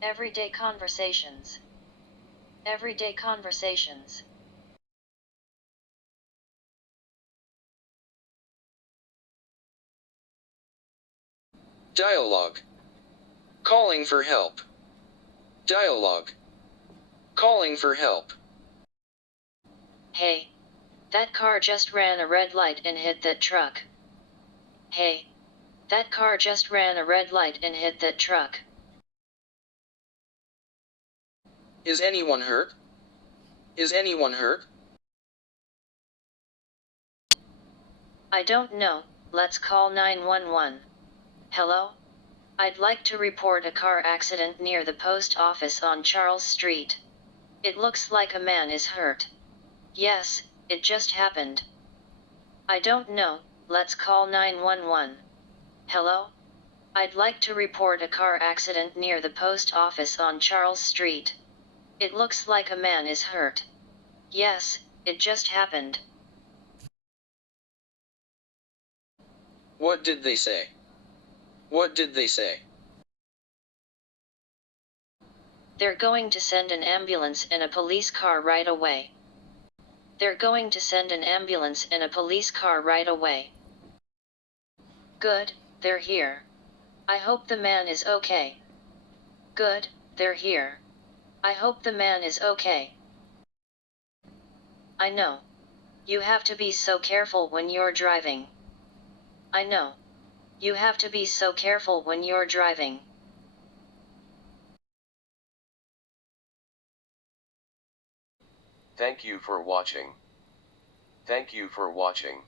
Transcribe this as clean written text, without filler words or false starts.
Everyday conversations. Everyday conversations. Dialogue. Calling for help. Dialogue. Calling for help. Hey, that car just ran a red light and hit that truck. Hey, that car just ran a red light and hit that truck. Is anyone hurt? Is anyone hurt? I don't know, let's call 911. Hello? I'd like to report a car accident near the post office on Charles Street. It looks like a man is hurt. Yes, it just happened. I don't know, let's call 911. Hello? I'd like to report a car accident near the post office on Charles Street. It looks like a man is hurt. Yes, it just happened. What did they say? What did they say? They're going to send an ambulance and a police car right away. They're going to send an ambulance and a police car right away. Good, they're here. I hope the man is okay. Good, they're here. I hope the man is okay. I know. You have to be so careful when you're driving. I know. You have to be so careful when you're driving. Thank you for watching. Thank you for watching.